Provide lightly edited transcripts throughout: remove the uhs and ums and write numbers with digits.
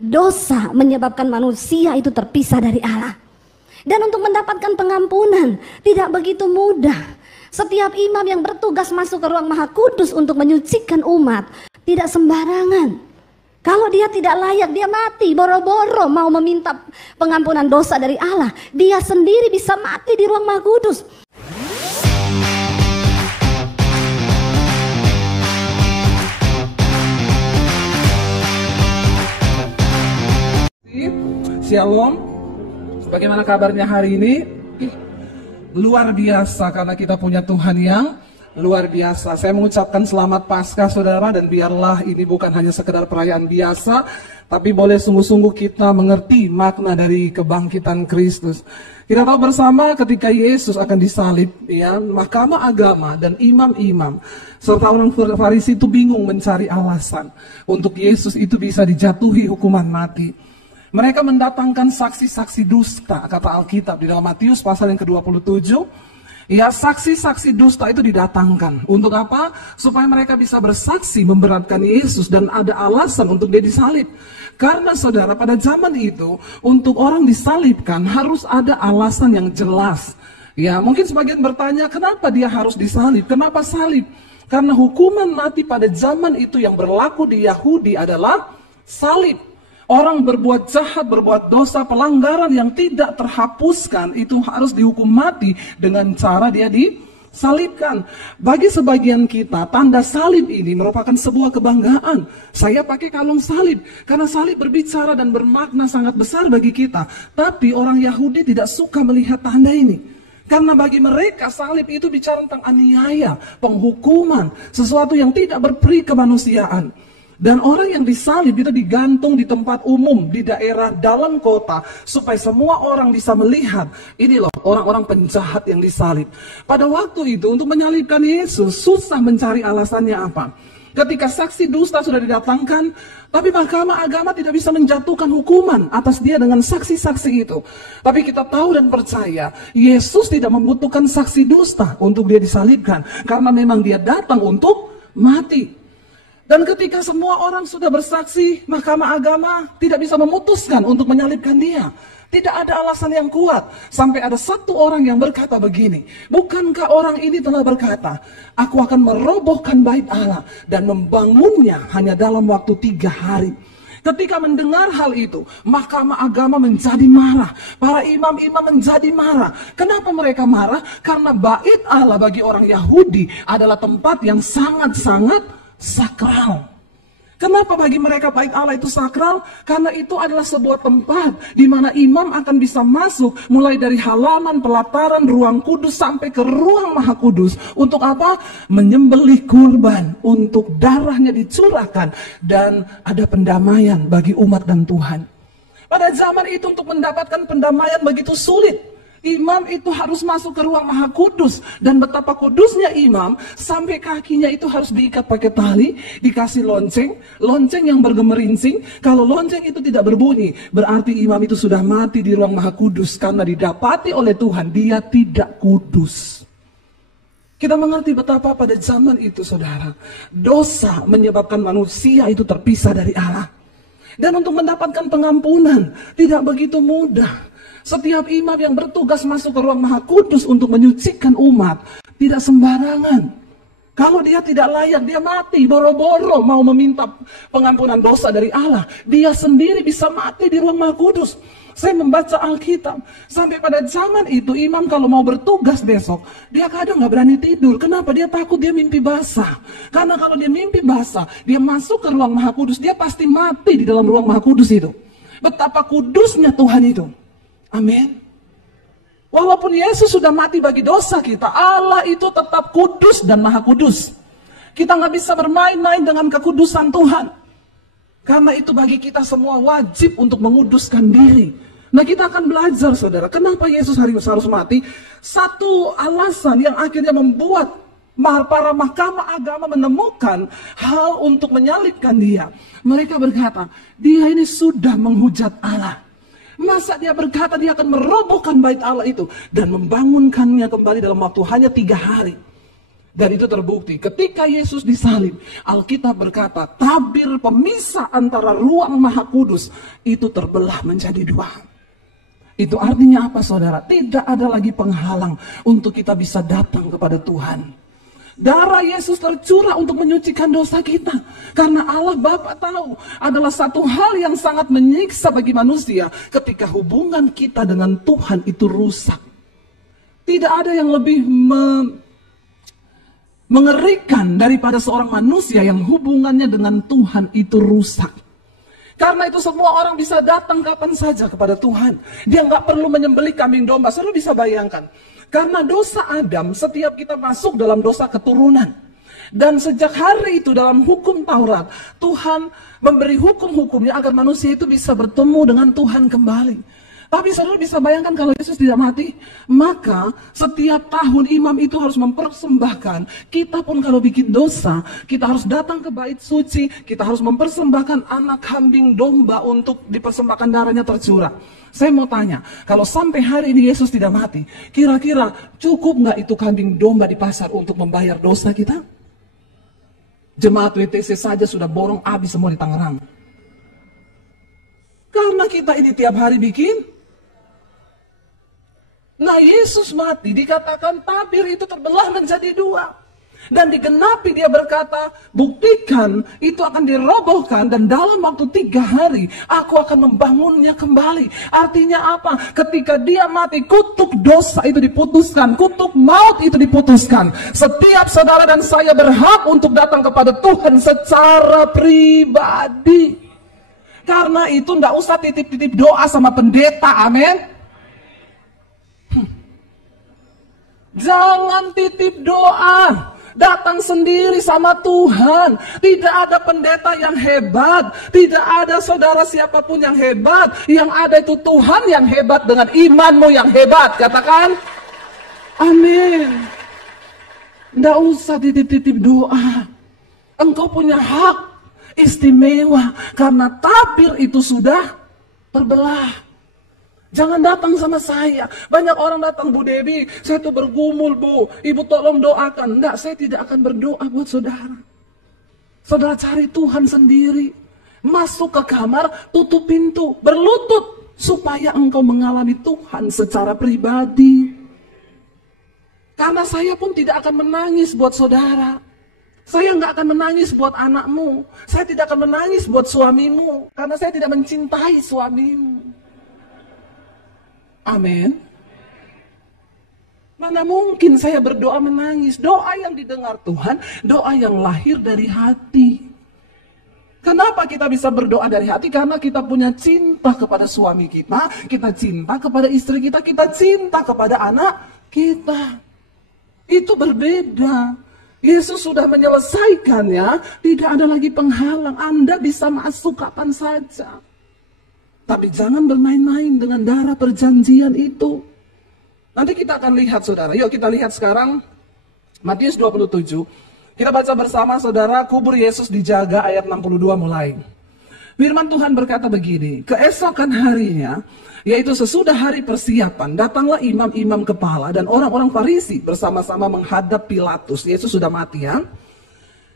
Dosa menyebabkan manusia itu terpisah dari Allah. Dan untuk mendapatkan pengampunan tidak begitu mudah. Setiap imam yang bertugas masuk ke ruang Maha Kudus untuk menyucikan umat tidak sembarangan. Kalau dia tidak layak, dia mati boro-boro mau meminta pengampunan dosa dari Allah. Dia sendiri bisa mati di ruang Maha Kudus. Shalom, bagaimana kabarnya hari ini? Luar biasa karena kita punya Tuhan yang luar biasa. Saya mengucapkan selamat Paskah saudara, dan biarlah ini bukan hanya sekedar perayaan biasa, tapi boleh sungguh-sungguh kita mengerti makna dari kebangkitan Kristus. Kita tahu bersama ketika Yesus akan disalib, ya, mahkamah agama dan imam-imam serta orang Farisi itu bingung mencari alasan untuk Yesus itu bisa dijatuhi hukuman mati. Mereka mendatangkan saksi-saksi dusta, kata Alkitab di dalam Matius pasal yang ke-27. Ya, saksi-saksi dusta itu didatangkan. Untuk apa? Supaya mereka bisa bersaksi memberatkan Yesus dan ada alasan untuk dia disalib. Karena saudara, pada zaman itu, untuk orang disalibkan harus ada alasan yang jelas. Ya, mungkin sebagian bertanya, kenapa dia harus disalib? Kenapa salib? Karena hukuman mati pada zaman itu yang berlaku di Yahudi adalah salib. Orang berbuat jahat, berbuat dosa, pelanggaran yang tidak terhapuskan itu harus dihukum mati dengan cara dia disalibkan. Bagi sebagian kita, tanda salib ini merupakan sebuah kebanggaan. Saya pakai kalung salib karena salib berbicara dan bermakna sangat besar bagi kita. Tapi orang Yahudi tidak suka melihat tanda ini. Karena bagi mereka salib itu bicara tentang aniaya, penghukuman, sesuatu yang tidak berperi kemanusiaan. Dan orang yang disalib itu digantung di tempat umum, di daerah dalam kota, supaya semua orang bisa melihat, ini loh orang-orang penjahat yang disalib. Pada waktu itu untuk menyalibkan Yesus, susah mencari alasannya apa. Ketika saksi dusta sudah didatangkan, tapi mahkamah agama tidak bisa menjatuhkan hukuman atas dia dengan saksi-saksi itu. Tapi kita tahu dan percaya, Yesus tidak membutuhkan saksi dusta untuk dia disalibkan, karena memang dia datang untuk mati. Dan ketika semua orang sudah bersaksi, mahkamah agama tidak bisa memutuskan untuk menyalibkan dia. Tidak ada alasan yang kuat. Sampai ada satu orang yang berkata begini, bukankah orang ini telah berkata, aku akan merobohkan bait Allah dan membangunnya hanya dalam waktu 3 hari. Ketika mendengar hal itu, mahkamah agama menjadi marah. Para imam-imam menjadi marah. Kenapa mereka marah? Karena bait Allah bagi orang Yahudi adalah tempat yang sangat-sangat sakral. Kenapa bagi mereka bait Allah itu sakral? Karena itu adalah sebuah tempat di mana imam akan bisa masuk mulai dari halaman pelataran ruang kudus sampai ke ruang Maha Kudus. Untuk apa? Menyembelih kurban, untuk darahnya dicurahkan dan ada pendamaian bagi umat dan Tuhan. Pada zaman itu untuk mendapatkan pendamaian begitu sulit. Imam itu harus masuk ke ruang Maha Kudus. Dan betapa kudusnya imam, sampai kakinya itu harus diikat pakai tali, dikasih lonceng, lonceng yang bergemerincing. Kalau lonceng itu tidak berbunyi, berarti imam itu sudah mati di ruang Maha Kudus, karena didapati oleh Tuhan, dia tidak kudus. Kita mengerti betapa pada zaman itu saudara, dosa menyebabkan manusia itu terpisah dari Allah. Dan untuk mendapatkan pengampunan, tidak begitu mudah. Setiap imam yang bertugas masuk ke ruang Maha Kudus untuk menyucikan umat tidak sembarangan. Kalau dia tidak layak, dia mati boro-boro mau meminta pengampunan dosa dari Allah. Dia sendiri bisa mati di ruang Maha Kudus. Saya membaca Alkitab, sampai pada zaman itu imam kalau mau bertugas besok, dia kadang nggak berani tidur. Kenapa? Dia takut dia mimpi basah. Karena kalau dia mimpi basah, dia masuk ke ruang Maha Kudus, dia pasti mati di dalam ruang Maha Kudus itu. Betapa kudusnya Tuhan itu. Amin. Walaupun Yesus sudah mati bagi dosa kita, Allah itu tetap kudus dan Maha Kudus. Kita nggak bisa bermain-main dengan kekudusan Tuhan. Karena itu bagi kita semua wajib untuk menguduskan diri. Nah, kita akan belajar saudara, kenapa Yesus harus mati. Satu alasan yang akhirnya membuat para mahkamah agama menemukan hal untuk menyalibkan dia. Mereka berkata, dia ini sudah menghujat Allah. Masa dia berkata dia akan merobohkan bait Allah itu dan membangunkannya kembali dalam waktu hanya 3 hari. Dan itu terbukti ketika Yesus disalib. Alkitab berkata tabir pemisah antara ruang Maha Kudus itu terbelah menjadi dua. Itu artinya apa saudara? Tidak ada lagi penghalang untuk kita bisa datang kepada Tuhan. Darah Yesus tercurah untuk menyucikan dosa kita. Karena Allah Bapa tahu adalah satu hal yang sangat menyiksa bagi manusia ketika hubungan kita dengan Tuhan itu rusak. Tidak ada yang lebih mengerikan daripada seorang manusia yang hubungannya dengan Tuhan itu rusak. Karena itu semua orang bisa datang kapan saja kepada Tuhan. Dia nggak perlu menyembelih kambing domba. Saudara bisa bayangkan. Karena dosa Adam, setiap kita masuk dalam dosa keturunan. Dan sejak hari itu dalam hukum Taurat, Tuhan memberi hukum-hukumnya agar manusia itu bisa bertemu dengan Tuhan kembali. Tapi saudara bisa bayangkan kalau Yesus tidak mati, maka setiap tahun imam itu harus mempersembahkan. Kita pun kalau bikin dosa, kita harus datang ke bait suci, kita harus mempersembahkan anak kambing domba untuk dipersembahkan darahnya tercurah. Saya mau tanya, kalau sampai hari ini Yesus tidak mati, kira-kira cukup nggak itu kambing domba di pasar untuk membayar dosa kita? Jemaat WTC saja sudah borong habis semua di Tangerang. Karena kita ini tiap hari bikin. Nah Yesus mati, dikatakan tabir itu terbelah menjadi dua. Dan digenapi dia berkata, buktikan itu akan dirobohkan dan dalam waktu 3 hari aku akan membangunnya kembali. Artinya apa? Ketika dia mati, kutuk dosa itu diputuskan, kutuk maut itu diputuskan. Setiap saudara dan saya berhak untuk datang kepada Tuhan secara pribadi. Karena itu enggak usah titip-titip doa sama pendeta, amin. Jangan titip doa, datang sendiri sama Tuhan. Tidak ada pendeta yang hebat, tidak ada saudara siapapun yang hebat. Yang ada itu Tuhan yang hebat dengan imanmu yang hebat. Katakan amin. Tidak usah titip-titip doa. Engkau punya hak istimewa karena tabir itu sudah terbelah. Jangan datang sama saya. Banyak orang datang, Bu Debbie, saya tuh bergumul, Bu. Ibu tolong doakan. Enggak, saya tidak akan berdoa buat saudara. Saudara cari Tuhan sendiri. Masuk ke kamar, tutup pintu, berlutut. Supaya engkau mengalami Tuhan secara pribadi. Karena saya pun tidak akan menangis buat saudara. Saya nggak akan menangis buat anakmu. Saya tidak akan menangis buat suamimu. Karena saya tidak mencintai suamimu. Amin. Mana mungkin saya berdoa menangis. Doa yang didengar Tuhan, doa yang lahir dari hati. Kenapa kita bisa berdoa dari hati? Karena kita punya cinta kepada suami kita cinta kepada istri kita cinta kepada anak kita. Itu berbeda. Yesus sudah menyelesaikannya, tidak ada lagi penghalang. Anda bisa masuk kapan saja. Tapi jangan bermain-main dengan darah perjanjian itu. Nanti kita akan lihat saudara. Yuk kita lihat sekarang Matius 27. Kita baca bersama saudara, kubur Yesus dijaga ayat 62 mulai. Firman Tuhan berkata begini, keesokan harinya, yaitu sesudah hari persiapan, datanglah imam-imam kepala dan orang-orang Farisi bersama-sama menghadap Pilatus. Yesus sudah mati ya.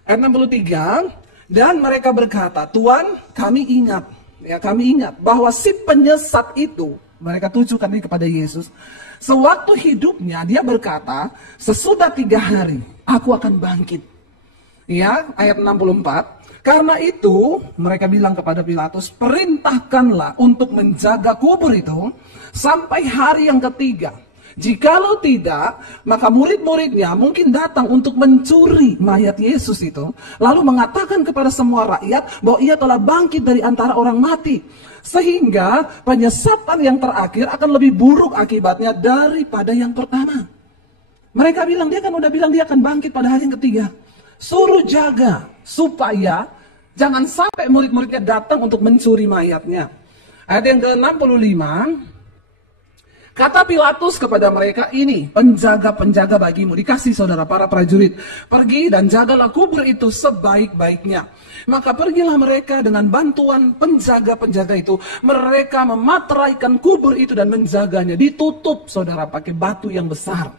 Ayat 63, dan mereka berkata, Tuan, kami ingat bahwa si penyesat itu, mereka tujukan ini kepada Yesus, sewaktu hidupnya dia berkata, sesudah 3 hari aku akan bangkit. Ya, ayat 64. Karena itu mereka bilang kepada Pilatus, perintahkanlah untuk menjaga kubur itu sampai hari yang ketiga. Jikalau tidak, maka murid-muridnya mungkin datang untuk mencuri mayat Yesus itu, lalu mengatakan kepada semua rakyat bahwa ia telah bangkit dari antara orang mati. Sehingga penyesatan yang terakhir akan lebih buruk akibatnya daripada yang pertama. Mereka bilang, dia kan udah bilang dia akan bangkit pada hari yang ketiga. Suruh jaga supaya jangan sampai murid-muridnya datang untuk mencuri mayatnya. Ayat yang ke-65, kata Pilatus kepada mereka, ini penjaga-penjaga bagimu, dikasih saudara para prajurit, pergi dan jagalah kubur itu sebaik-baiknya. Maka pergilah mereka dengan bantuan penjaga-penjaga itu, mereka memateraikan kubur itu dan menjaganya, ditutup saudara pakai batu yang besar,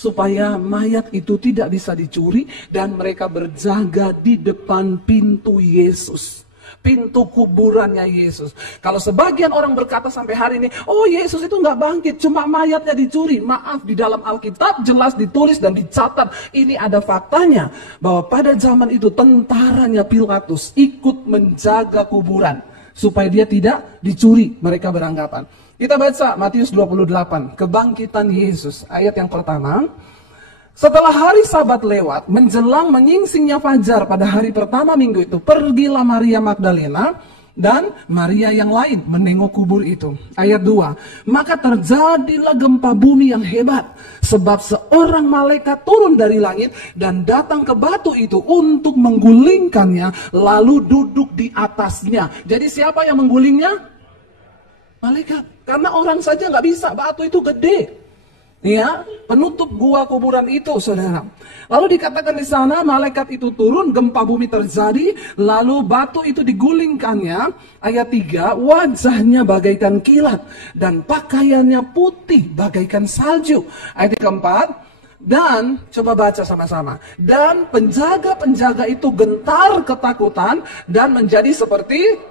supaya mayat itu tidak bisa dicuri, dan mereka berjaga di depan pintu Yesus, pintu kuburannya Yesus. Kalau sebagian orang berkata sampai hari ini, oh Yesus itu nggak bangkit, cuma mayatnya dicuri. Maaf, di dalam Alkitab jelas ditulis dan dicatat, ini ada faktanya, bahwa pada zaman itu tentaranya Pilatus ikut menjaga kuburan supaya dia tidak dicuri, mereka beranggapan. Kita baca Matius 28, kebangkitan Yesus, ayat yang pertama. Setelah hari Sabat lewat, menjelang menyingsingnya fajar pada hari pertama minggu itu, pergilah Maria Magdalena dan Maria yang lain menengok kubur itu. Ayat 2, maka terjadilah gempa bumi yang hebat, sebab seorang malaikat turun dari langit dan datang ke batu itu untuk menggulingkannya, lalu duduk di atasnya. Jadi siapa yang menggulingnya? Malaikat. Karena orang saja nggak bisa, batu itu gede, ya, penutup gua kuburan itu, saudara. Lalu dikatakan di sana, malaikat itu turun, gempa bumi terjadi, lalu batu itu digulingkannya. Ayat 3, wajahnya bagaikan kilat dan pakaiannya putih bagaikan salju. Ayat keempat, dan coba baca sama-sama. Dan penjaga-penjaga itu gentar ketakutan dan menjadi seperti.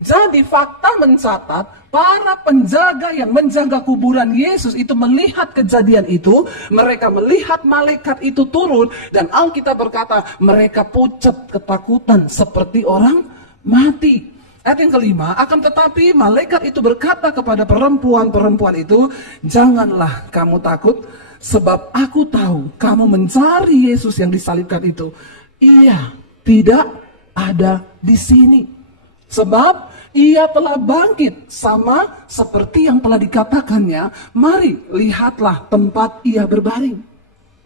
Jadi fakta mencatat, para penjaga yang menjaga kuburan Yesus itu melihat kejadian itu, mereka melihat malaikat itu turun, dan Alkitab berkata mereka pucat ketakutan seperti orang mati. Ayat yang kelima, akan tetapi malaikat itu berkata kepada perempuan-perempuan itu, janganlah kamu takut, sebab aku tahu kamu mencari Yesus yang disalibkan itu. Ia tidak ada di sini. Sebab ia telah bangkit, sama seperti yang telah dikatakannya. Mari, lihatlah tempat ia berbaring.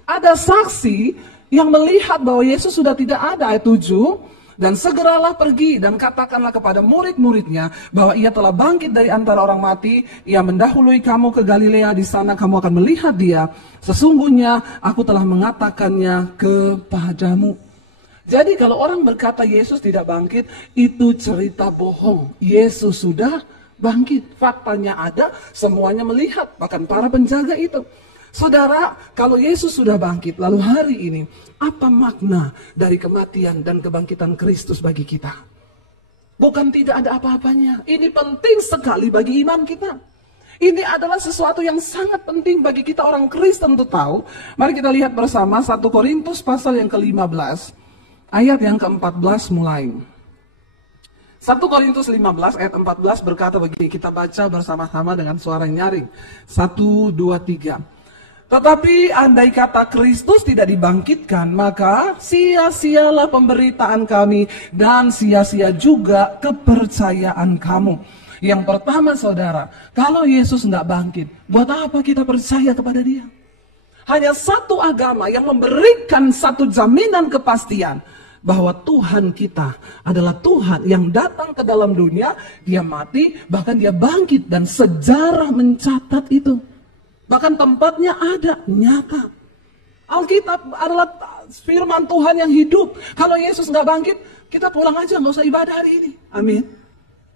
Ada saksi yang melihat bahwa Yesus sudah tidak ada, ayat 7. Dan segeralah pergi dan katakanlah kepada murid-muridnya bahwa ia telah bangkit dari antara orang mati. Ia mendahului kamu ke Galilea, di sana kamu akan melihat dia. Sesungguhnya aku telah mengatakannya kepadamu. Jadi kalau orang berkata Yesus tidak bangkit, itu cerita bohong. Yesus sudah bangkit. Faktanya ada, semuanya melihat, bahkan para penjaga itu. Saudara, kalau Yesus sudah bangkit, lalu hari ini, apa makna dari kematian dan kebangkitan Kristus bagi kita? Bukan tidak ada apa-apanya. Ini penting sekali bagi iman kita. Ini adalah sesuatu yang sangat penting bagi kita orang Kristen untuk tahu. Mari kita lihat bersama 1 Korintus pasal yang ke-15. Ayat yang ke-14 mulai. 1 Korintus 15 ayat 14 berkata begini, kita baca bersama-sama dengan suara yang nyaring. 1, 2, 3. Tetapi andai kata Kristus tidak dibangkitkan, maka sia-sialah pemberitaan kami dan sia-sia juga kepercayaan kamu. Yang pertama saudara, kalau Yesus tidak bangkit, buat apa kita percaya kepada dia? Hanya satu agama yang memberikan satu jaminan kepastian bahwa Tuhan kita adalah Tuhan yang datang ke dalam dunia, dia mati, bahkan dia bangkit, dan sejarah mencatat itu. Bahkan tempatnya ada, nyata. Alkitab adalah firman Tuhan yang hidup. Kalau Yesus nggak bangkit, kita pulang aja, nggak usah ibadah hari ini. Amin.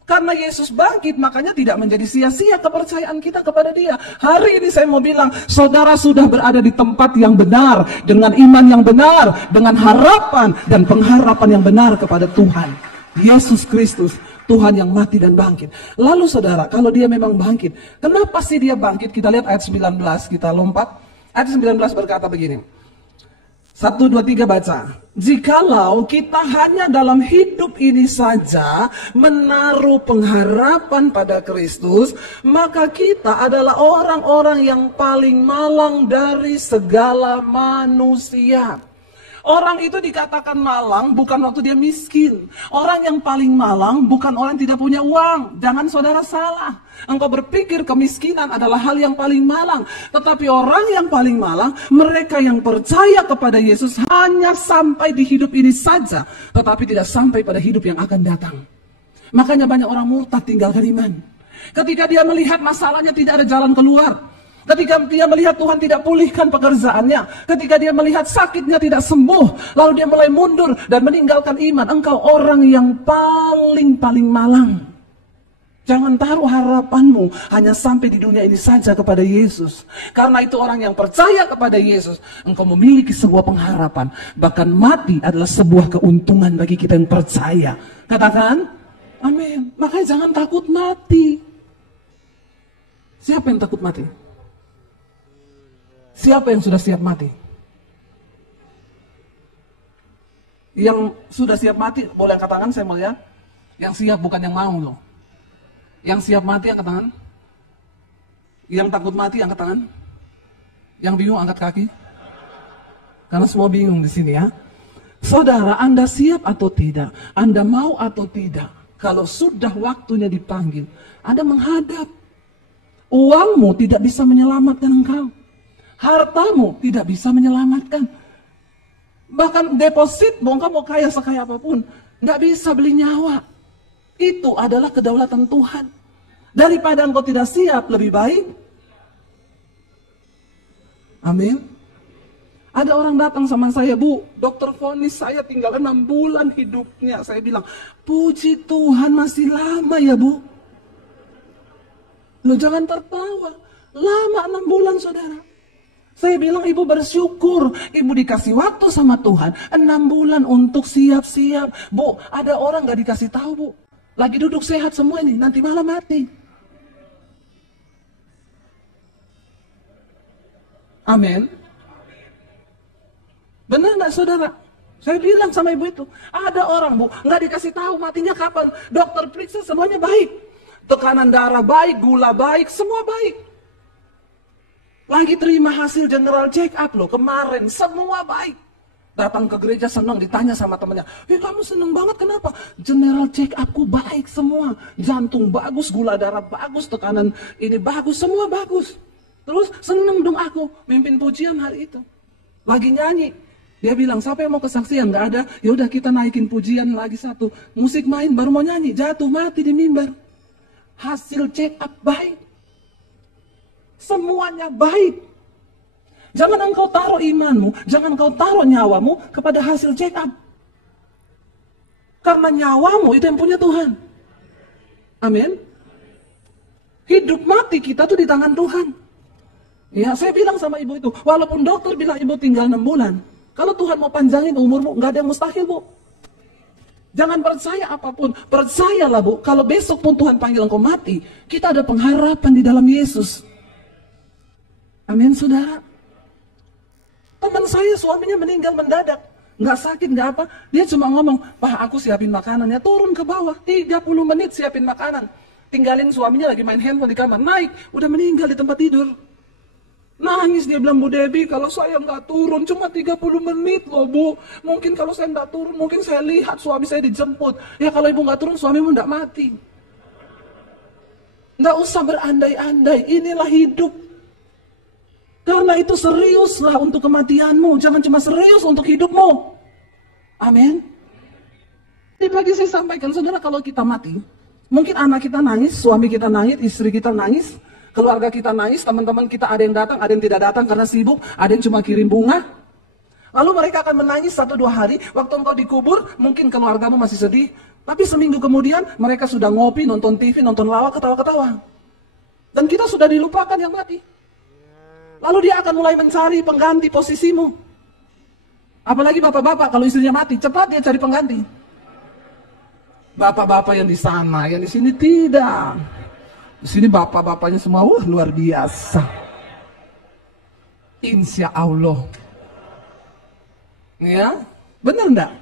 Karena Yesus bangkit, makanya tidak menjadi sia-sia kepercayaan kita kepada dia. Hari ini saya mau bilang, saudara sudah berada di tempat yang benar, dengan iman yang benar, dengan harapan dan pengharapan yang benar kepada Tuhan Yesus Kristus, Tuhan yang mati dan bangkit. Lalu saudara, kalau dia memang bangkit, kenapa sih dia bangkit? Kita lihat ayat 19, kita lompat. Ayat 19 berkata begini. 1, 2, 3 baca. Jikalau kita hanya dalam hidup ini saja menaruh pengharapan pada Kristus, maka kita adalah orang-orang yang paling malang dari segala manusia. Orang itu dikatakan malang bukan waktu dia miskin. Orang yang paling malang bukan orang yang tidak punya uang. Jangan saudara salah. Engkau berpikir kemiskinan adalah hal yang paling malang. Tetapi orang yang paling malang, mereka yang percaya kepada Yesus hanya sampai di hidup ini saja. Tetapi tidak sampai pada hidup yang akan datang. Makanya banyak orang murtad tinggalkan iman. Ketika dia melihat masalahnya tidak ada jalan keluar. Ketika dia melihat Tuhan tidak pulihkan pekerjaannya, ketika dia melihat sakitnya tidak sembuh, lalu dia mulai mundur dan meninggalkan iman. Engkau orang yang paling malang. Jangan taruh harapanmu hanya sampai di dunia ini saja kepada Yesus. Karena itu orang yang percaya kepada Yesus, engkau memiliki sebuah pengharapan. Bahkan mati adalah sebuah keuntungan bagi kita yang percaya. Katakan, amin. Makanya jangan takut mati. Siapa yang takut mati? Siapa yang sudah siap mati? Yang sudah siap mati, boleh angkat tangan, saya mau lihat. Yang siap bukan yang mau loh. Yang siap mati angkat tangan. Yang takut mati angkat tangan. Yang bingung angkat kaki. Karena semua bingung di sini ya. Saudara, Anda siap atau tidak? Anda mau atau tidak? Kalau sudah waktunya dipanggil, Anda menghadap. Uangmu tidak bisa menyelamatkan engkau. Hartamu tidak bisa menyelamatkan. Bahkan depositmu, engkau mau kaya sekaya apapun, nggak bisa beli nyawa. Itu adalah kedaulatan Tuhan. Daripada engkau tidak siap, lebih baik. Amin. Ada orang datang sama saya, Bu, dokter vonis saya tinggal 6 bulan hidupnya. Saya bilang, puji Tuhan masih lama ya, Bu. Lu jangan tertawa. Lama 6 bulan, saudara. Saya bilang, ibu bersyukur. Ibu dikasih waktu sama Tuhan. 6 bulan untuk siap-siap. Bu, ada orang gak dikasih tahu, Bu. Lagi duduk sehat semua ini, nanti malam mati. Amin. Benar gak, saudara? Saya bilang sama ibu itu, ada orang, Bu, gak dikasih tahu matinya kapan. Dokter periksa semuanya baik. Tekanan darah baik, gula baik, semua baik. Lagi terima hasil general check up loh, kemarin semua baik. Datang ke gereja senang, ditanya sama temannya, kamu senang banget kenapa? General check upku baik semua. Jantung bagus, gula darah bagus, tekanan ini bagus, semua bagus. Terus senang dong aku, mimpin pujian hari itu. Lagi nyanyi, dia bilang, siapa yang mau kesaksian? Gak ada, yaudah kita naikin pujian lagi satu. Musik main, baru mau nyanyi, jatuh mati di mimbar. Hasil check up baik. Semuanya baik. Jangan engkau taruh imanmu, jangan engkau taruh nyawamu kepada hasil check up. Karena nyawamu itu yang punya Tuhan. Amin. Hidup mati kita tuh di tangan Tuhan. Ya, saya bilang sama ibu itu, walaupun dokter bilang ibu tinggal 6 bulan, kalau Tuhan mau panjangin umurmu, nggak ada yang mustahil, Bu. Jangan percaya apapun, percayalah, Bu, kalau besok pun Tuhan panggil engkau mati, kita ada pengharapan di dalam Yesus. Amin, saudara. Teman saya suaminya meninggal mendadak. Nggak sakit, nggak apa. Dia cuma ngomong, Pak, aku siapin makanannya. Turun ke bawah, 30 menit siapin makanan. Tinggalin suaminya lagi main handphone di kamar. Naik, udah meninggal di tempat tidur. Nangis dia bilang, Bu Debbie, kalau saya nggak turun, cuma 30 menit loh, Bu. Mungkin kalau saya nggak turun, mungkin saya lihat suami saya dijemput. Ya kalau ibu nggak turun, suamimu nggak mati. Nggak usah berandai-andai, inilah hidup. Karena itu seriuslah untuk kematianmu, jangan cuma serius untuk hidupmu. Amin. Di pagi saya sampaikan, saudara, kalau kita mati, mungkin anak kita nangis, suami kita nangis, istri kita nangis, keluarga kita nangis, teman-teman kita ada yang datang, ada yang tidak datang karena sibuk, ada yang cuma kirim bunga. Lalu mereka akan menangis 1-2 hari, waktu engkau dikubur, mungkin keluargamu masih sedih, tapi seminggu kemudian mereka sudah ngopi, nonton TV, nonton lawak, ketawa-ketawa. Dan kita sudah dilupakan yang mati. Lalu dia akan mulai mencari pengganti posisimu. Apalagi bapak-bapak, kalau istrinya mati, cepat dia cari pengganti. Bapak-bapak yang di sana, yang di sini tidak. Di sini bapak-bapaknya semua luar biasa. Insya Allah. Ya, benar enggak?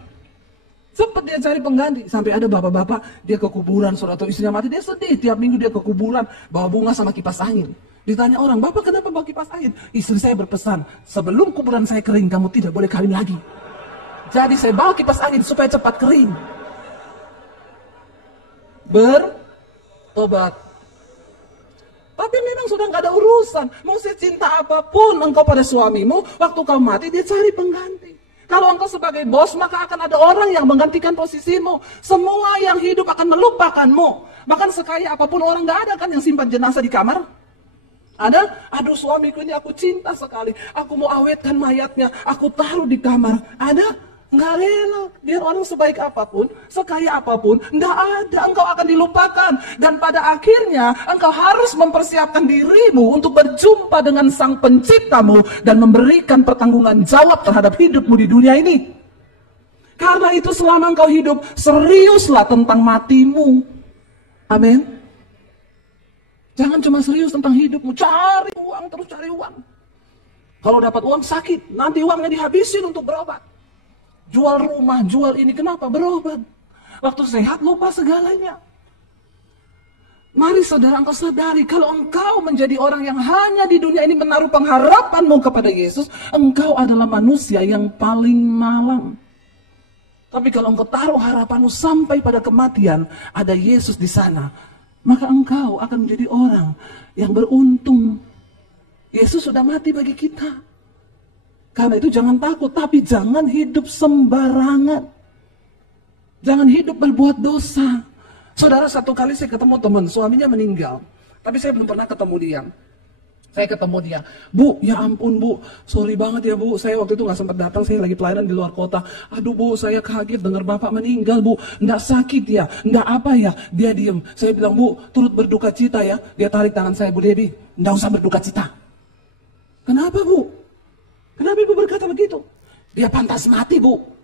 Cepat dia cari pengganti. Sampai ada bapak-bapak, dia ke kuburan, atau istrinya mati, dia sedih. Tiap minggu dia ke kuburan, bawa bunga sama kipas angin. Ditanya orang, Bapak kenapa bawa kipas angin? Istri saya berpesan, sebelum kuburan saya kering, kamu tidak boleh kawin lagi. Jadi saya bawa kipas angin supaya cepat kering. Bertobat. Tapi memang sudah nggak ada urusan. Mau secinta apapun engkau pada suamimu, waktu kau mati dia cari pengganti. Kalau engkau sebagai bos, maka akan ada orang yang menggantikan posisimu. Semua yang hidup akan melupakanmu. Bahkan sekaya apapun orang, nggak ada kan yang simpan jenazah di kamar. Ada? Aduh, suamiku ini aku cinta sekali. Aku mau awetkan mayatnya. Aku taruh di kamar. Ada? Nggak rela. Biar orang sebaik apapun, sekaya apapun, nggak ada. Engkau akan dilupakan. Dan pada akhirnya, engkau harus mempersiapkan dirimu untuk berjumpa dengan Sang Penciptamu dan memberikan pertanggungan jawab terhadap hidupmu di dunia ini. Karena itu selama engkau hidup, seriuslah tentang matimu. Amin. Jangan cuma serius tentang hidupmu, cari uang, terus cari uang. Kalau dapat uang sakit, nanti uangnya dihabisin untuk berobat. Jual rumah, jual ini, kenapa? Berobat. Waktu sehat lupa segalanya. Mari saudara, engkau sadari, kalau engkau menjadi orang yang hanya di dunia ini menaruh pengharapanmu kepada Yesus, engkau adalah manusia yang paling malang. Tapi kalau engkau taruh harapanmu sampai pada kematian, ada Yesus di sana, maka engkau akan menjadi orang yang beruntung. Yesus sudah mati bagi kita. Karena itu jangan takut, tapi jangan hidup sembarangan. Jangan hidup berbuat dosa. Saudara, satu kali saya ketemu teman, suaminya meninggal. Tapi saya belum pernah ketemu dia. Saya ketemu dia, Bu, ya ampun Bu, sorry banget ya Bu, saya waktu itu gak sempat datang, saya lagi pelayanan di luar kota. Aduh Bu, saya kaget dengar Bapak meninggal Bu, nggak sakit ya, nggak apa ya. Dia diem, saya bilang Bu, turut berduka cita ya. Dia tarik tangan saya, Bu Debbie, nggak usah berduka cita. Kenapa Bu? Kenapa Ibu berkata begitu? Dia pantas mati Bu.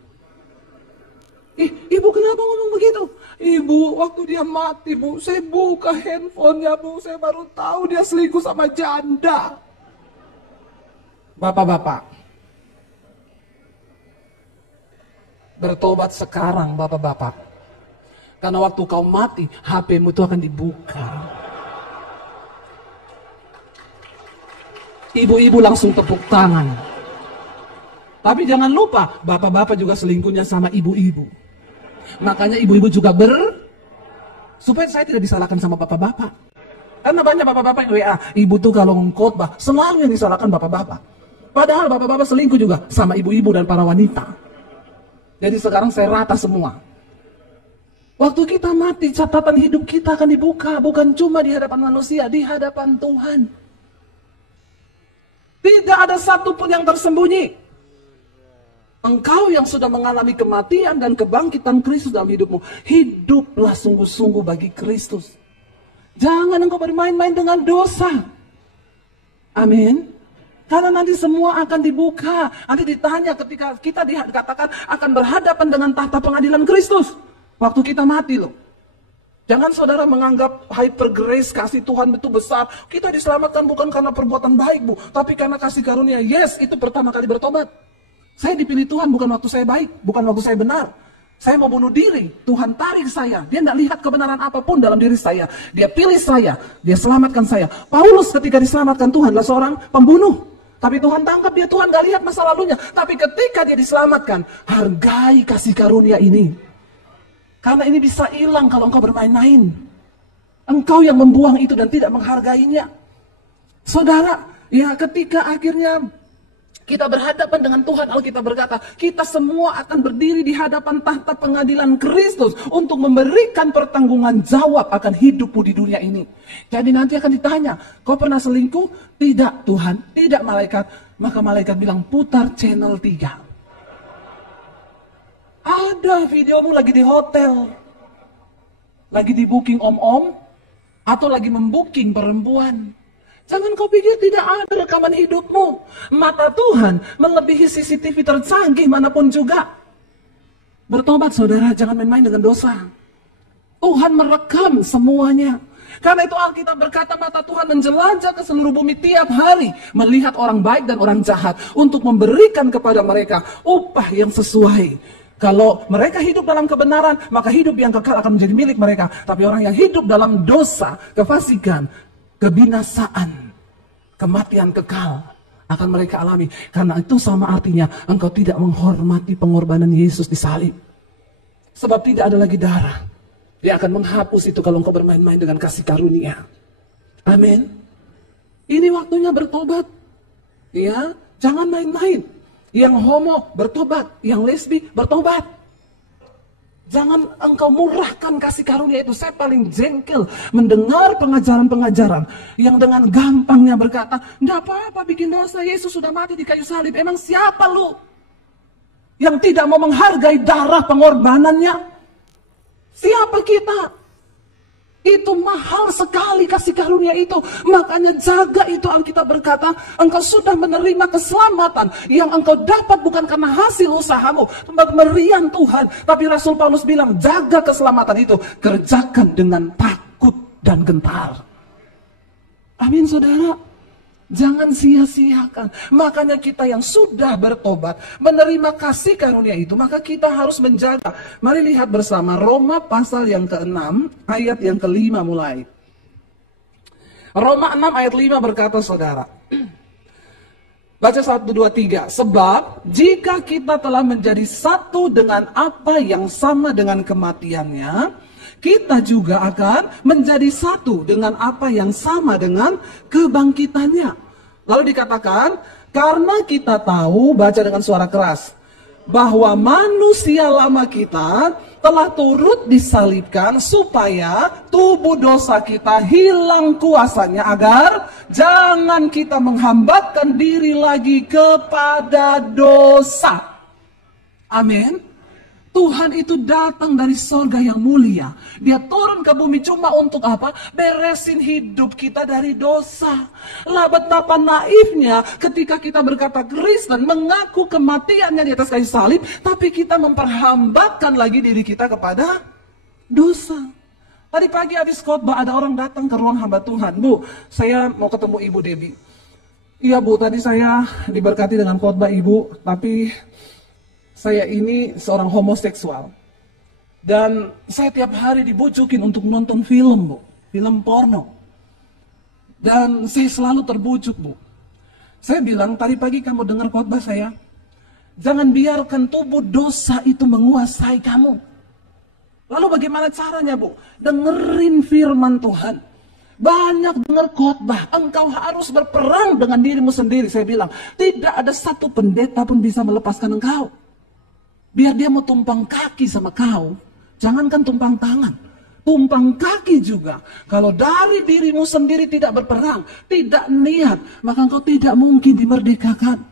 Ibu kenapa ngomong begitu? Ibu, waktu dia mati Bu, saya buka handphonenya Bu, saya baru tahu dia selingkuh sama janda. Bapak-bapak, bertobat sekarang bapak-bapak. Karena waktu kau mati, HP-mu itu akan dibuka. Ibu-ibu langsung tepuk tangan. Tapi jangan lupa, bapak-bapak juga selingkuhnya sama ibu-ibu. Makanya ibu-ibu juga supaya saya tidak disalahkan sama bapak-bapak. Karena banyak bapak-bapak yang WA, ibu tuh kalau khotbah selalu yang disalahkan bapak-bapak. Padahal bapak-bapak selingkuh juga sama ibu-ibu dan para wanita. Jadi sekarang saya rata semua. Waktu kita mati, catatan hidup kita akan dibuka. Bukan cuma di hadapan manusia, di hadapan Tuhan. Tidak ada satupun yang tersembunyi. Engkau yang sudah mengalami kematian dan kebangkitan Kristus dalam hidupmu, hiduplah sungguh-sungguh bagi Kristus. Jangan engkau bermain-main dengan dosa. Amin. Karena nanti semua akan dibuka. Nanti ditanya ketika kita dikatakan akan berhadapan dengan tahta pengadilan Kristus. Waktu kita mati loh. Jangan saudara menganggap hyper grace, kasih Tuhan itu besar. Kita diselamatkan bukan karena perbuatan baik Bu, tapi karena kasih karunia. Yes, itu pertama kali bertobat. Saya dipilih Tuhan bukan waktu saya baik, bukan waktu saya benar. Saya mau bunuh diri, Tuhan tarik saya. Dia tidak lihat kebenaran apapun dalam diri saya. Dia pilih saya, dia selamatkan saya. Paulus ketika diselamatkan Tuhan adalah seorang pembunuh. Tapi Tuhan tangkap dia, Tuhan gak lihat masa lalunya. Tapi ketika dia diselamatkan, hargai kasih karunia ini. Karena ini bisa hilang kalau engkau bermain-main. Engkau yang membuang itu dan tidak menghargainya. Saudara, ya ketika akhirnya kita berhadapan dengan Tuhan, Alkitab berkata, kita semua akan berdiri di hadapan tahta pengadilan Kristus untuk memberikan pertanggungan jawab akan hidupmu di dunia ini. Jadi nanti akan ditanya, kau pernah selingkuh? Tidak Tuhan, tidak malaikat. Maka malaikat bilang, putar channel 3. Ada videomu lagi di hotel, lagi di booking om-om, atau lagi membooking perempuan. Jangan kau pikir tidak ada rekaman hidupmu. Mata Tuhan melebihi CCTV tercanggih manapun juga. Bertobat saudara, jangan main-main dengan dosa. Tuhan merekam semuanya. Karena itu Alkitab berkata mata Tuhan menjelajah ke seluruh bumi tiap hari. Melihat orang baik dan orang jahat. Untuk memberikan kepada mereka upah yang sesuai. Kalau mereka hidup dalam kebenaran, maka hidup yang kekal akan menjadi milik mereka. Tapi orang yang hidup dalam dosa, kefasikan, kebinasaan, kematian kekal akan mereka alami. Karena itu sama artinya engkau tidak menghormati pengorbanan Yesus di salib. Sebab tidak ada lagi darah. Dia akan menghapus itu kalau engkau bermain-main dengan kasih karunia. Amin. Ini waktunya bertobat. Ya, jangan main-main. Yang homo bertobat, yang lesbi bertobat. Jangan engkau murahkan kasih karunia itu. Saya paling jengkel mendengar pengajaran-pengajaran yang dengan gampangnya berkata, "Nggak apa-apa bikin dosa, Yesus sudah mati di kayu salib. Emang siapa lu? yang tidak mau menghargai darah pengorbanannya. Siapa kita? Itu mahal sekali kasih karunia itu. Makanya jaga itu. Alkitab berkata, engkau sudah menerima keselamatan yang engkau dapat bukan karena hasil usahamu, pemberian Tuhan. Tapi Rasul Paulus bilang, jaga keselamatan itu, kerjakan dengan takut dan gentar. Amin saudara. Jangan sia-siakan. Makanya kita yang sudah bertobat, menerima kasih karunia itu, maka kita harus menjaga. Mari lihat bersama Roma pasal yang ke-6, ayat yang ke-5 mulai. Roma 6 ayat 5 berkata saudara. Baca 1, 2, 3. Sebab jika kita telah menjadi satu dengan apa yang sama dengan kematiannya, kita juga akan menjadi satu dengan apa yang sama dengan kebangkitannya. Lalu dikatakan, karena kita tahu, baca dengan suara keras, bahwa manusia lama kita telah turut disalibkan supaya tubuh dosa kita hilang kuasanya, agar jangan kita menghambatkan diri lagi kepada dosa. Amin. Tuhan itu datang dari sorga yang mulia. Dia turun ke bumi cuma untuk apa? Beresin hidup kita dari dosa. Lah betapa naifnya ketika kita berkata Kristen, mengaku kematiannya di atas kayu salib, tapi kita memperhambatkan lagi diri kita kepada dosa. Tadi pagi habis khotbah ada orang datang ke ruang hamba Tuhan. Bu, saya mau ketemu Ibu Debbie. Iya Bu, tadi saya diberkati dengan khotbah Ibu, tapi saya ini seorang homoseksual. Dan saya tiap hari dibujukin untuk nonton film, Bu. Film porno. Dan saya selalu terbujuk, Bu. Saya bilang, tadi pagi kamu dengar khotbah saya. Jangan biarkan tubuh dosa itu menguasai kamu. Lalu bagaimana caranya, Bu? Dengerin firman Tuhan. Banyak dengar khotbah, engkau harus berperang dengan dirimu sendiri. Saya bilang, tidak ada satu pendeta pun bisa melepaskan engkau. Biar dia mau tumpang kaki sama kau, jangankan tumpang tangan, tumpang kaki juga. Kalau dari dirimu sendiri tidak berperang, tidak niat, maka engkau tidak mungkin dimerdekakan.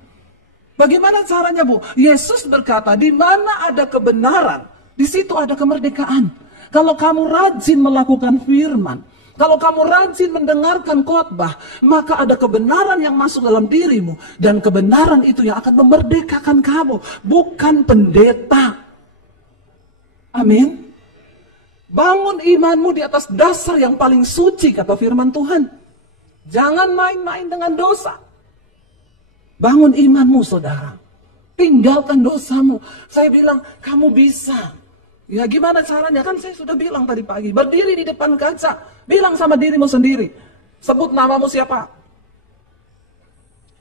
Bagaimana caranya, Bu? Yesus berkata, di mana ada kebenaran, di situ ada kemerdekaan. Kalau kamu rajin melakukan firman, kalau kamu rajin mendengarkan khotbah, maka ada kebenaran yang masuk dalam dirimu. Dan kebenaran itu yang akan memerdekakan kamu. Bukan pendeta. Amin. Bangun imanmu di atas dasar yang paling suci, kata firman Tuhan. Jangan main-main dengan dosa. Bangun imanmu, saudara. Tinggalkan dosamu. Saya bilang, kamu bisa. Ya gimana caranya? Kan saya sudah bilang tadi pagi. Berdiri di depan kaca. Bilang sama dirimu sendiri. Sebut namamu siapa?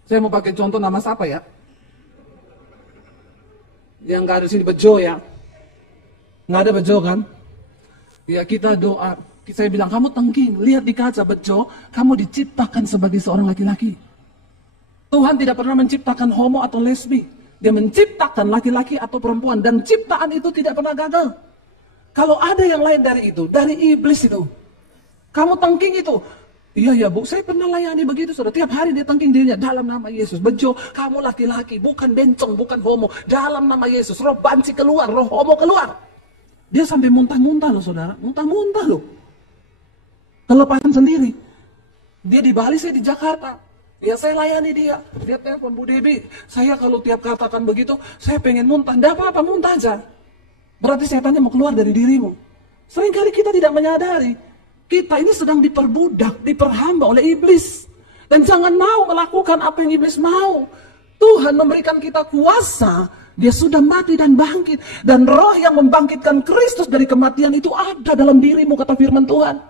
Saya mau pakai contoh nama siapa ya? Yang gak ada di sini Bejo ya. Gak ada Bejo kan? Ya kita doa. Saya bilang kamu tengking. Lihat di kaca Bejo. Kamu diciptakan sebagai seorang laki-laki. Tuhan tidak pernah menciptakan homo atau lesbi. Dia menciptakan laki-laki atau perempuan. Dan ciptaan itu tidak pernah gagal. Kalau ada yang lain dari itu, dari iblis itu. Kamu tengking itu. Iya ya Bu, saya pernah layani begitu saudara. Tiap hari dia tengking dirinya dalam nama Yesus. Bejo, kamu laki-laki, bukan bencong, bukan homo. Dalam nama Yesus, roh banci keluar, roh homo keluar. Dia sampai muntah-muntah loh saudara. Muntah-muntah loh. Kelepasan sendiri. Dia di Bali, saya di Jakarta. Ya saya layani dia. Dia telepon, Bu Debbie, saya kalau tiap katakan begitu, saya pengen muntah. Tidak apa-apa, muntah aja. Berarti setannya mau keluar dari dirimu. Seringkali kita tidak menyadari. Kita ini sedang diperbudak, diperhamba oleh iblis. Dan jangan mau melakukan apa yang iblis mau. Tuhan memberikan kita kuasa. Dia sudah mati dan bangkit. Dan roh yang membangkitkan Kristus dari kematian itu ada dalam dirimu, kata firman Tuhan.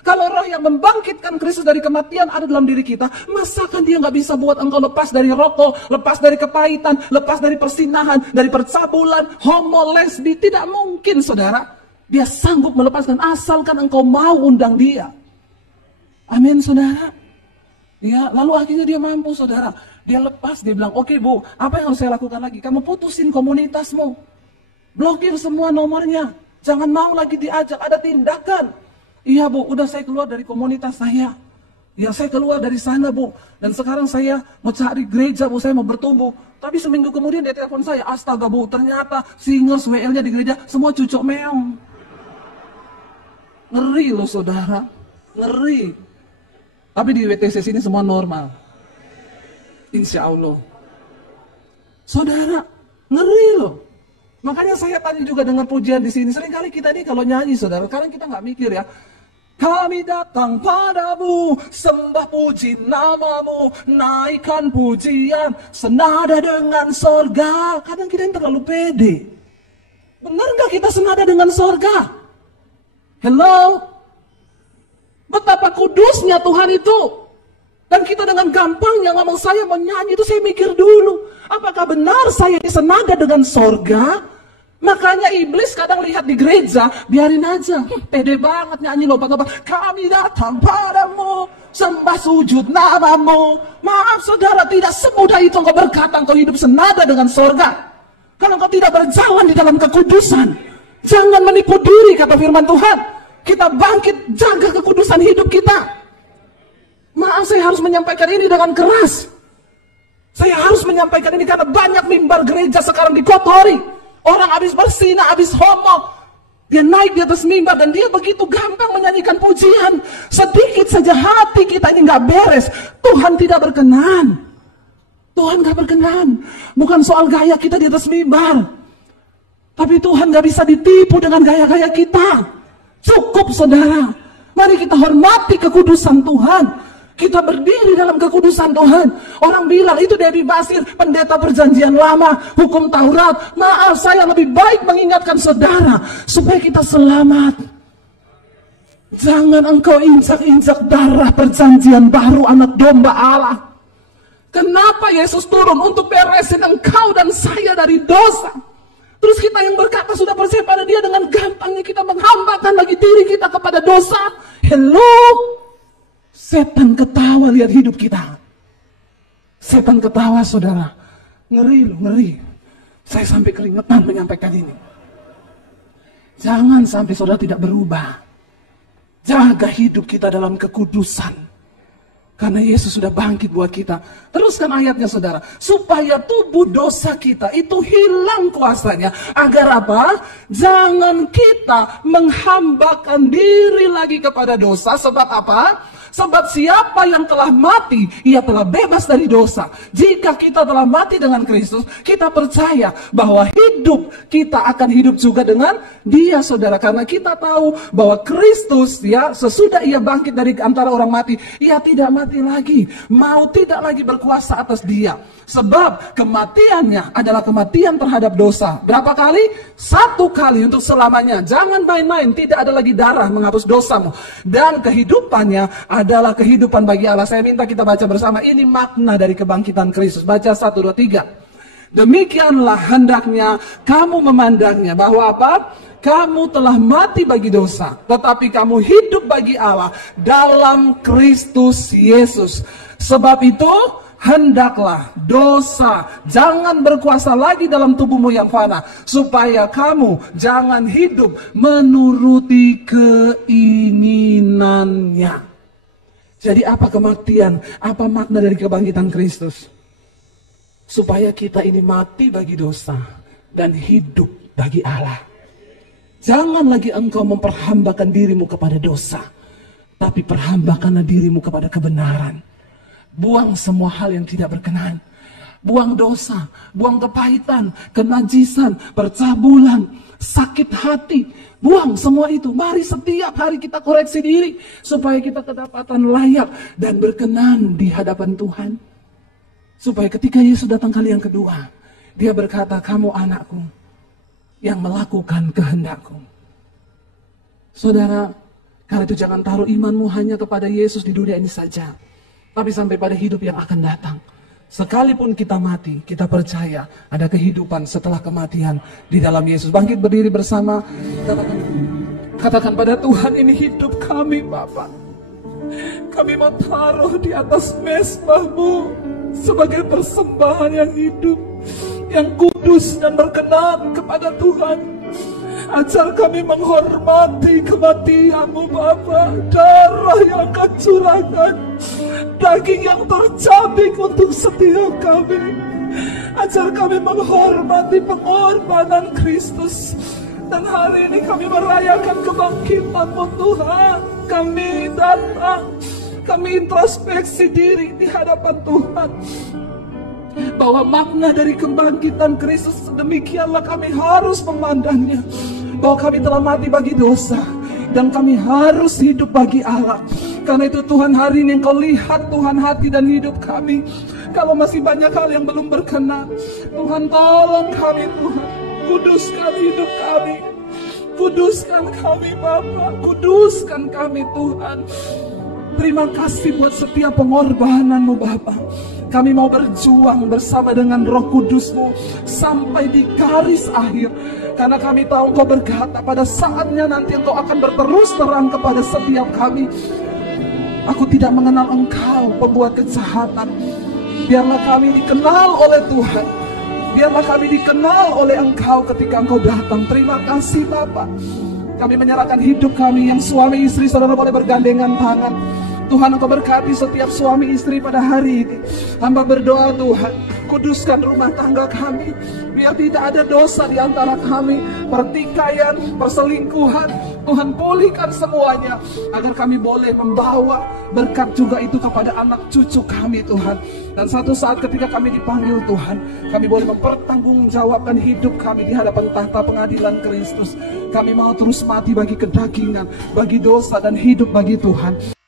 Kalau roh yang membangkitkan Kristus dari kematian ada dalam diri kita, masakan dia nggak bisa buat engkau lepas dari rokok, lepas dari kepahitan, lepas dari persinahan, dari percabulan, homo, lesbi? Tidak mungkin, saudara. Dia sanggup melepaskan asalkan engkau mau undang dia. Amin, saudara. Ya, lalu akhirnya dia mampu, saudara. Dia lepas, dia bilang, oke Bu, apa yang harus saya lakukan lagi? Kamu putusin komunitasmu. Blokir semua nomornya. Jangan mau lagi diajak, ada tindakan. Iya Bu, udah saya keluar dari komunitas saya. Ya saya keluar dari sana Bu, dan sekarang saya mau cari gereja Bu, saya mau bertumbuh. Tapi seminggu kemudian dia telepon saya, astaga Bu, ternyata singers WL-nya di gereja semua cucok meong. Ngeri loh saudara, ngeri. Tapi di WTC sini semua normal. Insya Allah. Saudara, ngeri loh. Makanya saya tadi juga dengar pujian di sini. Seringkali kita ini kalau nyanyi saudara, kadang kita nggak mikir ya. Kami datang padamu, sembah puji namamu, naikkan pujian, senada dengan sorga. Kadang kita yang terlalu pede. Benar nggak kita senada dengan sorga? Hello? Betapa kudusnya Tuhan itu. Dan kita dengan gampangnya ngomong saya menyanyi itu saya mikir dulu. Apakah benar saya senada dengan sorga? Makanya iblis kadang lihat di gereja, biarin aja. Pede banget nyanyi lompat-lompat. Kami datang padamu, sembah sujud namamu. Maaf saudara, tidak semudah itu engkau berkata engkau hidup senada dengan sorga. Kalau engkau tidak berjalan di dalam kekudusan. Jangan menipu diri kata firman Tuhan. Kita bangkit, jaga kekudusan hidup kita. Maaf saya harus menyampaikan ini dengan keras. Saya harus menyampaikan ini karena banyak mimbar gereja sekarang dikotori. Orang habis berzina, habis homo, dia naik di atas mimbar dan dia begitu gampang menyanyikan pujian. Sedikit saja hati kita ini nggak beres, Tuhan tidak berkenan. Tuhan nggak berkenan. Bukan soal gaya kita di atas mimbar, tapi Tuhan nggak bisa ditipu dengan gaya-gaya kita. Cukup saudara, mari kita hormati kekudusan Tuhan. Kita berdiri dalam kekudusan Tuhan. Orang bilang itu Debbie Basir, pendeta perjanjian lama, hukum Taurat. Maaf, saya lebih baik mengingatkan saudara supaya kita selamat. Jangan engkau injak-injak darah perjanjian baru anak domba Allah. Kenapa Yesus turun? Untuk beresin engkau dan saya dari dosa. Terus kita yang berkata sudah percaya pada dia, dengan gampangnya kita menghambakan lagi diri kita kepada dosa. Hello? Setan ketawa lihat hidup kita. Setan ketawa saudara. Ngeri loh, ngeri. Saya sampai keringetan menyampaikan ini. Jangan sampai saudara tidak berubah. Jaga hidup kita dalam kekudusan. Karena Yesus sudah bangkit buat kita. Teruskan ayatnya saudara. Supaya tubuh dosa kita itu hilang kuasanya. Agar apa? Jangan kita menghambakan diri lagi kepada dosa. Sebab apa? Sebab siapa yang telah mati, ia telah bebas dari dosa. Jika kita telah mati dengan Kristus, kita percaya bahwa hidup kita akan hidup juga dengan Dia, saudara. Karena kita tahu bahwa Kristus, ya, sesudah ia bangkit dari antara orang mati, ia tidak mati lagi. Maut tidak lagi berkuasa atas dia. Sebab kematiannya adalah kematian terhadap dosa. Berapa kali? 1 kali untuk selamanya. Jangan main-main, tidak ada lagi darah menghapus dosamu. Dan kehidupannya adalah kehidupan bagi Allah. Saya minta kita baca bersama. Ini makna dari kebangkitan Kristus. Baca 1, 2, 3. Demikianlah hendaknya kamu memandangnya. Bahwa apa? Kamu telah mati bagi dosa, tetapi kamu hidup bagi Allah dalam Kristus Yesus. Sebab itu, hendaklah dosa jangan berkuasa lagi dalam tubuhmu yang fana, supaya kamu jangan hidup menuruti keinginannya. Jadi apa kematian? Apa makna dari kebangkitan Kristus? Supaya kita ini mati bagi dosa dan hidup bagi Allah. Jangan lagi engkau memperhambakan dirimu kepada dosa, tapi perhambakanlah dirimu kepada kebenaran. Buang semua hal yang tidak berkenan. Buang dosa, buang kepahitan, kenajisan, percabulan, sakit hati. Buang semua itu. Mari setiap hari kita koreksi diri, supaya kita kedapatan layak dan berkenan di hadapan Tuhan. Supaya ketika Yesus datang kali yang kedua, Dia berkata, kamu anakku yang melakukan kehendakku. Saudara, karena itu jangan taruh imanmu hanya kepada Yesus di dunia ini saja, tapi sampai pada hidup yang akan datang. Sekalipun kita mati, kita percaya ada kehidupan setelah kematian di dalam Yesus. Bangkit berdiri bersama, katakan pada Tuhan, ini hidup kami Bapa. Kami mau taruh di atas mezbah-Mu sebagai persembahan yang hidup, yang kudus dan berkenan kepada Tuhan. Ajar kami menghormati kematian-Mu Bapa. Darah darah yang akan curahkan, daging yang tercabik untuk setiap kami. Ajar kami menghormati pengorbanan Kristus. Dan hari ini kami merayakan kebangkitan-Mu Tuhan. Kami datang, kami introspeksi diri di hadapan Tuhan, bahwa makna dari kebangkitan Kristus demikianlah kami harus memandangnya. Bahwa kami telah mati bagi dosa dan kami harus hidup bagi Allah. Karena itu Tuhan, hari ini Engkau lihat Tuhan hati dan hidup kami. Kalau masih banyak hal yang belum berkenan, Tuhan tolong kami Tuhan. Kuduskan hidup kami, kuduskan kami Bapa, kuduskan kami Tuhan. Terima kasih buat setiap pengorbanan-Mu Bapa. Kami mau berjuang bersama dengan Roh Kudus-Mu sampai di garis akhir. Karena kami tahu Engkau berkata pada saatnya nanti Engkau akan berterus terang kepada setiap kami. Aku tidak mengenal Engkau pembuat kejahatan. Biarlah kami dikenal oleh Tuhan. Biarlah kami dikenal oleh Engkau ketika Engkau datang. Terima kasih Bapa. Kami menyerahkan hidup kami, yang suami istri saudara boleh bergandengan tangan. Tuhan, Engkau berkati setiap suami istri pada hari ini. Hamba berdoa Tuhan, kuduskan rumah tangga kami. Biar tidak ada dosa di antara kami, pertikaian, perselingkuhan. Tuhan, pulihkan semuanya agar kami boleh membawa berkat juga itu kepada anak cucu kami Tuhan. Dan satu saat ketika kami dipanggil Tuhan, kami boleh mempertanggungjawabkan hidup kami di hadapan tahta pengadilan Kristus. Kami mau terus mati bagi kedagingan, bagi dosa, dan hidup bagi Tuhan.